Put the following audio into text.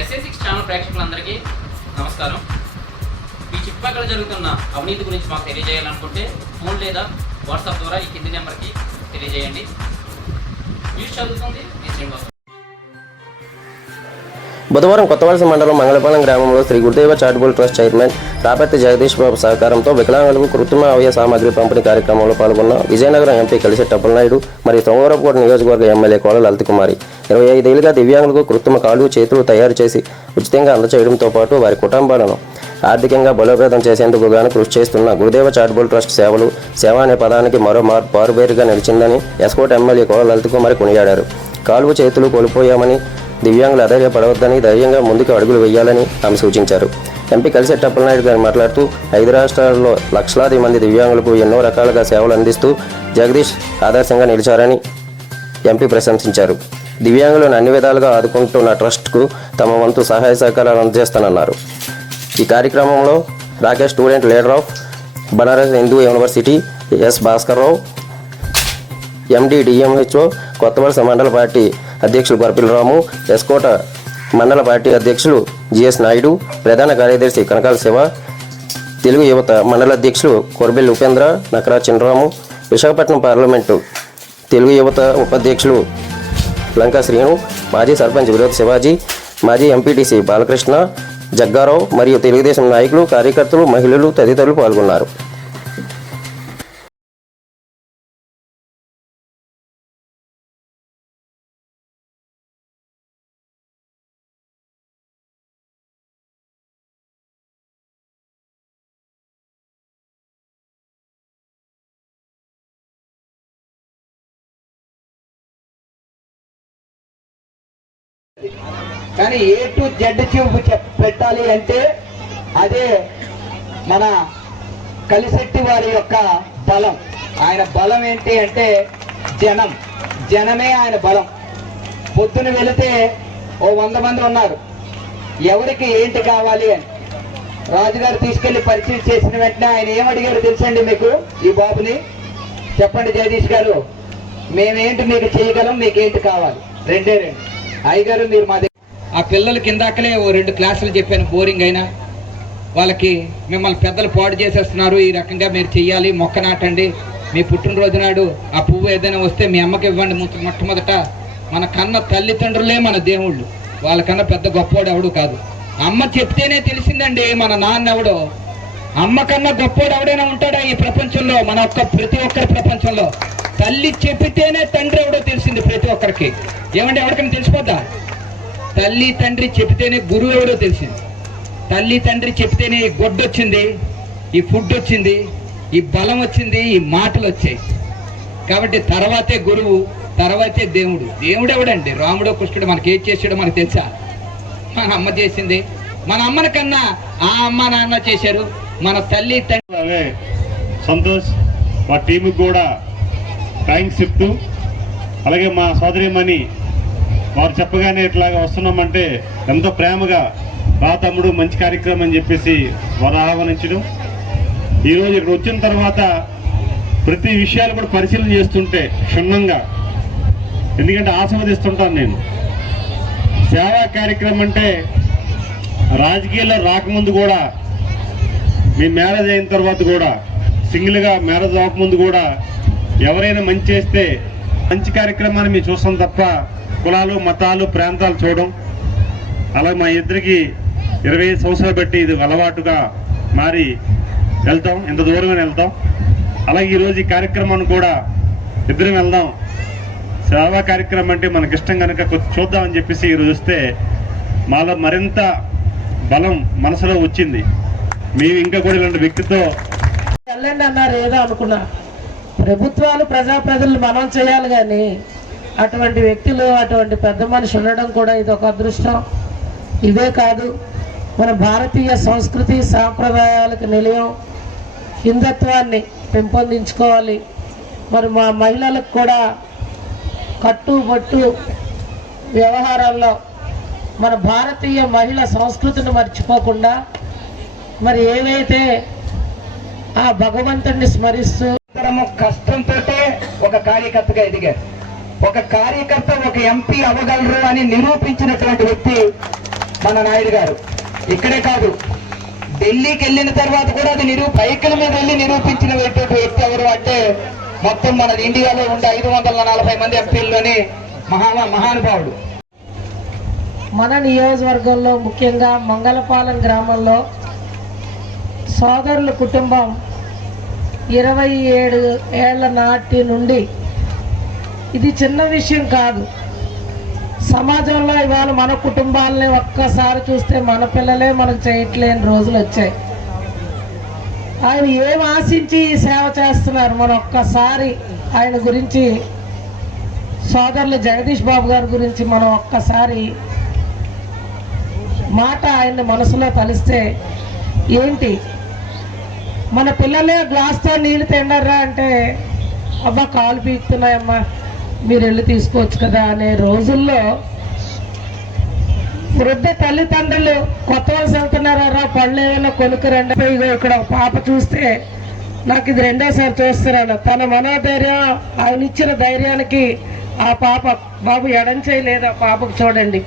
SA6 channel ప్రేక్షకులందరికీ నమస్కారం. మీ చుట్టుపక్కల జరుగుతున్న అవినీతి గురించి మాకు తెలియజేయాలనుకుంటే ఫోన్ లేదా వాట్సాప్ ద్వారా ఈ కింది నెంబర్కి తెలియజేయండి. న్యూస్ చదువుతుంది మీ శ్రీనివాస్. బుధవారం కొత్తవలస మండలం మంగళపాలెం గ్రామంలో Sri Gurudeva charitable trust chairman Raparthi Jagadish Babu సహకారంతో వికలాంగులకు కృత్రిమ అవయవ సామాగ్రి పంపిణీ కార్యక్రమంలో పాల్గొన్న విజయనగరం ఎంపీ కలిసెట్టి అప్పలనాయుడు మరియు తొంగవరపుకోట నియోజకవర్గ ఎమ్మెల్యే కోల లలితకుమారి 25 ఏళ్లుగా దివ్యాంగులకు కృత్రిమ కాళ్ళు చేతులు తయారు చేసి ఉచితంగా అందచేయడంతో పాటు వారి కుటుంబాలను ఆర్థికంగా బలోపేతం చేసేందుకు గాను కృషి చేస్తున్న గురుదేవ చారిటబుల్ ట్రస్ట్ సేవలు సేవ అనే పదానికి మరో మారుపేరుగా నిలిచిందని ఎస్కోట్ ఎమ్మెల్యే కోల లలితకుమారి కొనియాడారు. కాళ్ళు చేతులు కోల్పోయామని దివ్యాంగులు అధైర్యపడవద్దని ధైర్యంగా ముందుకు అడుగులు వేయాలని ఆమె సూచించారు. ఎంపీ కలిసెట్టి అప్పలనాయుడు గారు మాట్లాడుతూ 5 రాష్ట్రాల్లో లక్షలాది మంది దివ్యాంగులకు ఎన్నో రకాలుగా సేవలు అందిస్తూ జగదీష్ ఆదర్శంగా నిలిచారని ఎంపీ ప్రశంసించారు. దివ్యాంగులను అన్ని విధాలుగా ఆదుకుంటున్న ట్రస్ట్కు తమ వంతు సహాయ సహకారాలు అందజేస్తానన్నారు. ఈ కార్యక్రమంలో Rakesh student leader of Banaras Hindu University S Bhaskarrao, MD DMHO Kothavalasa మండల పార్టీ అధ్యక్షులు గొరపిల రాము, ఎస్కోట మండల పార్టీ అధ్యక్షులు జిఎస్ నాయుడు, ప్రధాన కార్యదర్శి కనకాల శివ, తెలుగు యువత మండల అధ్యక్షులు కొరబెల్లి ఉపేంద్ర, నకరా చినరాము, విశాఖపట్నం పార్లమెంటు తెలుగు యువత ఉపాధ్యక్షులు లంకా శ్రీను, మాజీ సర్పంచ్ విరోధ శివాజీ, మాజీ ఎంపీటీసీ బాలకృష్ణ, జగ్గారావు మరియు తెలుగుదేశం నాయకులు, కార్యకర్తలు, మహిళలు తదితరులు పాల్గొన్నారు. కానీ A to Z చూపు పెట్టాలి అంటే అదే మన కలిసెట్టి వారి యొక్క బలం. ఆయన బలం ఏంటి అంటే జనమే ఆయన బలం. పొద్దున వెళితే ఓ 100 మంది ఉన్నారు, ఎవరికి ఏంటి కావాలి అని రాజుగారు తీసుకెళ్లి పరిచయం చేసిన వెంటనే ఆయన ఏమడిగారు తెలుసండి మీకు? ఈ బాబుని చెప్పండి జగదీష్ గారు, మేమేంటి మీకు చేయగలం, మీకేంటి కావాలి? రెండే. అయ్యగారు మీరు మా ఆ పిల్లలు కిందాకలే ఓ 2 క్లాసులు చెప్పాను, బోరింగ్ అయినా వాళ్ళకి మిమ్మల్ని పెద్దలు పాడు చేసేస్తున్నారు, ఈ రకంగా మీరు చెయ్యాలి, మొక్క నాటండి, మీ పుట్టినరోజు నాడు ఆ పువ్వు ఏదైనా వస్తే మీ అమ్మకి ఇవ్వండి. మొట్టమొదట మన కన్న తల్లిదండ్రులే మన దేవుళ్ళు, వాళ్ళకన్నా పెద్ద గొప్పోడు ఎవడు కాదు. అమ్మ చెప్తేనే తెలిసిందండి మన నాన్న ఎవడో. అమ్మ కన్నా గొప్పోడు ఎవడైనా ఉంటాడా ఈ ప్రపంచంలో? మన ప్రతి ఒక్కరి ప్రపంచంలో తల్లి చెప్పితేనే తండ్రి ఎవడో తెలిసింది ప్రతి ఒక్కరికి. ఏమంటే ఎవరికైనా తెలిసిపోద్దా? తల్లి తండ్రి చెప్తేనే గురువు ఎవడో తెలిసింది. తల్లి తండ్రి చెప్తేనే ఈ గొడ్డు వచ్చింది, ఈ ఫుడ్ వచ్చింది, ఈ బలం వచ్చింది, ఈ మాటలు వచ్చాయి. కాబట్టి తర్వాతే గురువు, తర్వాతే దేవుడు. దేవుడు ఎవడండి? రాముడో కృష్ణుడు మనకి ఏం చేసాడో మనకు తెలుసా? మన అమ్మ చేసింది. మన అమ్మని కన్నా ఆ అమ్మ నాన్న చేశారు. మన తల్లి తండ్రి సంతోష్ మా టీంకి కూడా థ్యాంక్స్ చెప్తూ, అలాగే మా సోదరిమణి వారు చెప్పగానే ఇట్లాగా వస్తున్నామంటే ఎంతో ప్రేమగా రా తమ్ముడు మంచి కార్యక్రమం అని చెప్పేసి వారు ఆహ్వానించడం. ఈరోజు ఇక్కడ వచ్చిన తర్వాత ప్రతి విషయాలు కూడా పరిశీలన చేస్తుంటే క్షుణ్ణంగా, ఎందుకంటే ఆశీర్వదిస్తుంటాను నేను. సేవా కార్యక్రమం అంటే రాజకీయాల్లో రాకముందు కూడా, మీ మ్యారేజ్ అయిన తర్వాత కూడా, సింగిల్గా మ్యారేజ్ అవ్వకముందు కూడా ఎవరైనా మంచి చేస్తే మంచి కార్యక్రమాన్ని మేము చూస్తాం తప్ప కులాలు మతాలు ప్రాంతాలు చూడడం. అలాగే మా ఇద్దరికి 25 సంవత్సరాలు బట్టి ఇది అలవాటుగా మారి వెళ్తాం, ఎంత దూరంగా వెళ్తాం. అలాగే ఈరోజు ఈ కార్యక్రమాన్ని కూడా ఇద్దరం వెళ్దాం, సేవా కార్యక్రమం అంటే మనకి ఇష్టం కనుక చూద్దామని చెప్పేసి ఈరోజు వస్తే మాలో మరింత బలం మనసులో వచ్చింది. మేము ఇంకా కూడా ఇలాంటి వ్యక్తితో వెళ్ళండి అన్నారు, ఏదో అనుకున్నా. ప్రభుత్వాలు ప్రజలు మనం చేయాలి, కానీ అటువంటి వ్యక్తులు, అటువంటి పెద్ద మనిషి ఉండడం కూడా ఇది ఒక అదృష్టం. ఇదే కాదు, మన భారతీయ సంస్కృతి సాంప్రదాయాలకు నిలయం, హిందుత్వాన్ని పెంపొందించుకోవాలి. మరి మా మహిళలకు కూడా కట్టుబట్టు వ్యవహారాల్లో మన భారతీయ మహిళ సంస్కృతిని మర్చిపోకుండా మరి ఏవైతే ఆ భగవంతుడిని స్మరిస్తూ కష్టంతో ఒక కార్యకర్తగా ఎదిగారు. ఒక కార్యకర్త ఒక ఎంపీ అవ్వగలరు అని నిరూపించినటువంటి వ్యక్తి మన నాయుడు గారు. ఇక్కడే కాదు, ఢిల్లీకి వెళ్ళిన తర్వాత కూడా అది బైకుల మీద వెళ్ళి నిరూపించిన వ్యక్తి ఎవరు అంటే మొత్తం మన ఇండియాలో ఉండే 540 మంది ఎంపీల్లోని మహానుభావుడు. మన నియోజకవర్గంలో ముఖ్యంగా మంగళపాలెం గ్రామంలో సోదరుల కుటుంబం 27 ఏళ్ల నాటి నుండి, ఇది చిన్న విషయం కాదు. సమాజంలో ఇవాళ మన కుటుంబాలని ఒక్కసారి చూస్తే మన పిల్లలే మనకు చేయట్లేని రోజులు వచ్చాయి. ఆయన ఏం ఆశించి సేవ చేస్తున్నారు, మనం ఒక్కసారి ఆయన గురించి, సోదరులు జగదీష్ బాబు గారి గురించి మనం ఒక్కసారి మాట ఆయన్ని మనసులో తలిస్తే, ఏంటి మన పిల్లలే గ్లాస్తో నీళ్ళు తిండర్రా అంటే అబ్బా కాలు పీకుతున్నాయమ్మా మీరు వెళ్ళి తీసుకోవచ్చు కదా అనే రోజుల్లో వృద్ధ తల్లిదండ్రులు కొత్త వలస వెళ్తున్నారా పళ్ళు ఏమైనా కొనుక్కురండి. ఇక్కడ ఒక పాప చూస్తే నాకు ఇది రెండోసారి చూస్తున్నాను. తన మనోధైర్యం, ఆయన ఇచ్చిన ధైర్యానికి ఆ పాప బాబు ఎడం చేయలేదు, ఆ పాపకు చూడండి.